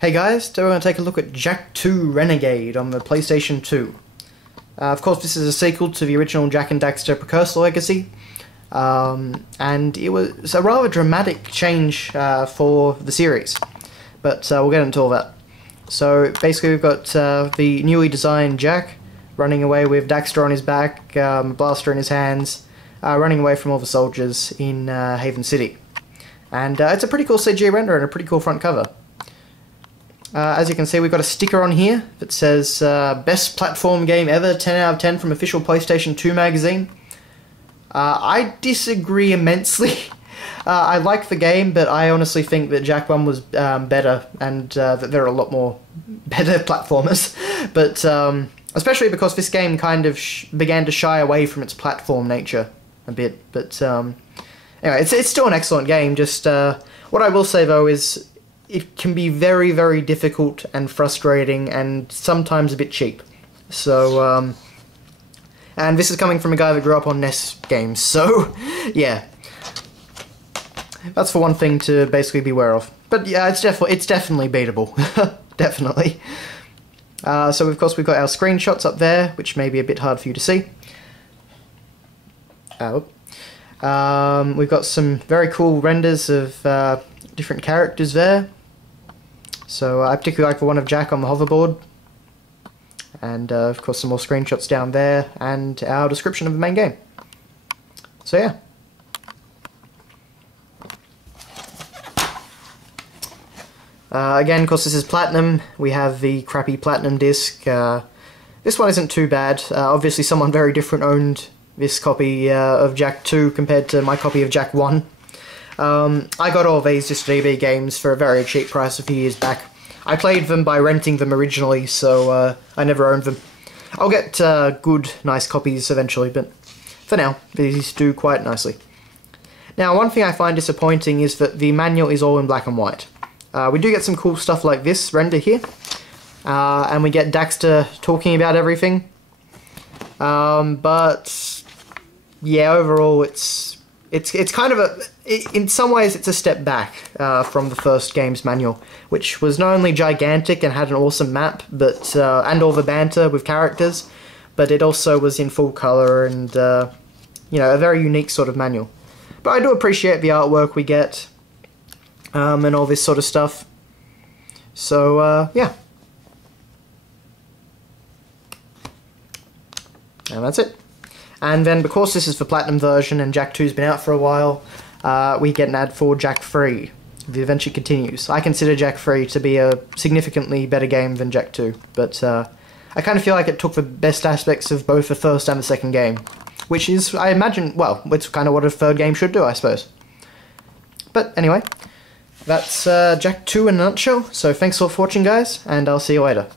Hey guys, today we're going to take a look at Jak 2 Renegade on the PlayStation 2. Of course, this is a sequel to the original Jak and Daxter Precursor Legacy, and it was a rather dramatic change for the series, but we'll get into all that. So basically we've got the newly designed Jak running away with Daxter on his back, a blaster in his hands, running away from all the soldiers in Haven City. And it's a pretty cool CG render and a pretty cool front cover. As you can see, we've got a sticker on here that says best platform game ever, 10 out of 10 from official PlayStation 2 magazine. I disagree immensely. I like the game, but I honestly think that Jak 1 was better, and that there are a lot more better platformers. But especially because this game kind of began to shy away from its platform nature a bit. But anyway, it's still an excellent game. Just what I will say though is, it can be very, very difficult and frustrating and sometimes a bit cheap. So, and this is coming from a guy that grew up on NES games, so, yeah. That's for one thing to basically be aware of. But yeah, it's definitely beatable. Definitely. So of course we've got our screenshots up there, which may be a bit hard for you to see. We've got some very cool renders of different characters there. So I particularly like the one of Jak on the hoverboard, and of course some more screenshots down there, and our description of the main game. So yeah. Again, of course this is Platinum. We have the crappy Platinum disc. This one isn't too bad. Obviously someone very different owned this copy of Jak 2 compared to my copy of Jak 1. I got all these just DB games for a very cheap price a few years back. I played them by renting them originally, so I never owned them. I'll get good, nice copies eventually, but for now, these do quite nicely. Now, one thing I find disappointing is that the manual is all in black and white. We do get some cool stuff like this render here, and we get Daxter talking about everything, but yeah, overall it's kind of in some ways it's a step back from the first game's manual, which was not only gigantic and had an awesome map, but and all the banter with characters, but it also was in full color and you know, a very unique sort of manual. But I do appreciate the artwork we get and all this sort of stuff. So yeah, and that's it. And then, because this is the Platinum version and Jak 2's been out for a while, we get an ad for Jak 3. The adventure continues. I consider Jak 3 to be a significantly better game than Jak 2, but I kind of feel like it took the best aspects of both the first and the second game, which is, I imagine, well, it's kind of what a third game should do, I suppose. But anyway, that's Jak 2 in a nutshell, so thanks all for watching, guys, and I'll see you later.